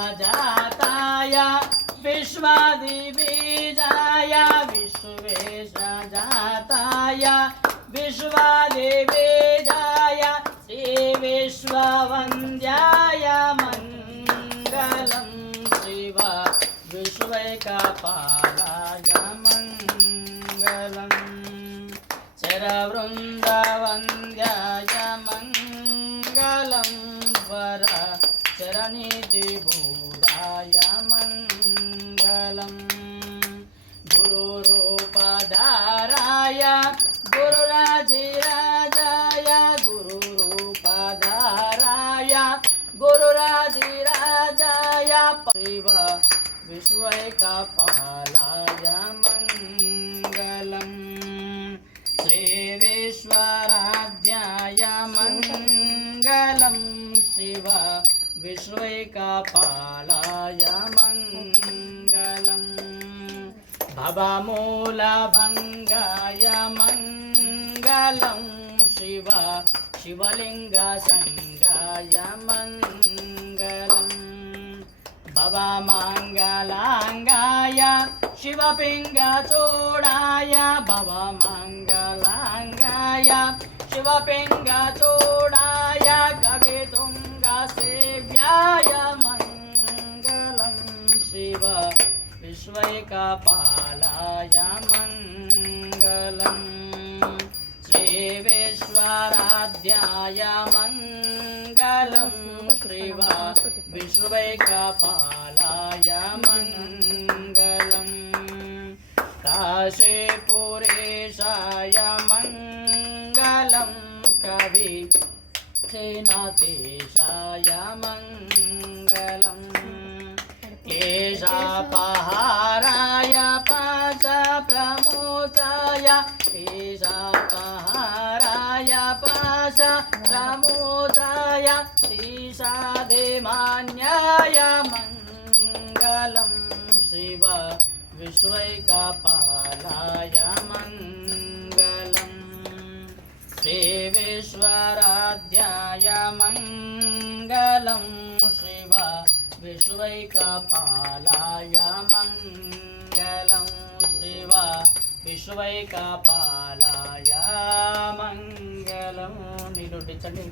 विश्वेशजाताय विश्वादिबीजाय विश्वेशजाताय विश्वादिबीजाय श्रीविश्ववन्द्याय मङ्गलं शिव विश्वैकपालाय मङ्गलं चरवृन्दवन्द्याय मङ्गलं वर चरणितिभूराय मङ्गलं गुरुरूपधाराय गुरुराजिराजाय गुरुरूपधाराय गुरुराजिराजाय शिव विश्वैकपालाय मङ्गलं श्रीविश्वराध्याय मङ्गलं शिव विश्वैकपालाय मङ्गलं भवमूलभङ्गाय मङ्गलं शिव शिवलिङ्गसङ्गाय मङ्गलं भवमङ्गलाङ्गाय शिवपिङ्गचूडाय भवमङ्गलाङ्गाय शिवपिङ्गचूडाय कवितुङ्गसेव्याय मङ्गलं शिव विश्वैकपालाय मङ्गलं श्रीविश्वराध्याय मङ्गलं शिव विश्वैकपालाय मङ्गलं काशीपुरेशाय मङ्गलं कवि सेनातेशाय मङ्गलं केशापहाराय पाशप्रमोचाय केशापहाराय पाशप्रमोचाय ईशादिमान्याय मङ्गलं शिव विश्वैकपालाय मङ्गलं श्रीविश्वराध्याय मङ्गलं शिव विश्वैकपालाय मङ्गलं शिव विश्वैकपालाय मङ्गलं नीडुट्टिंचंడి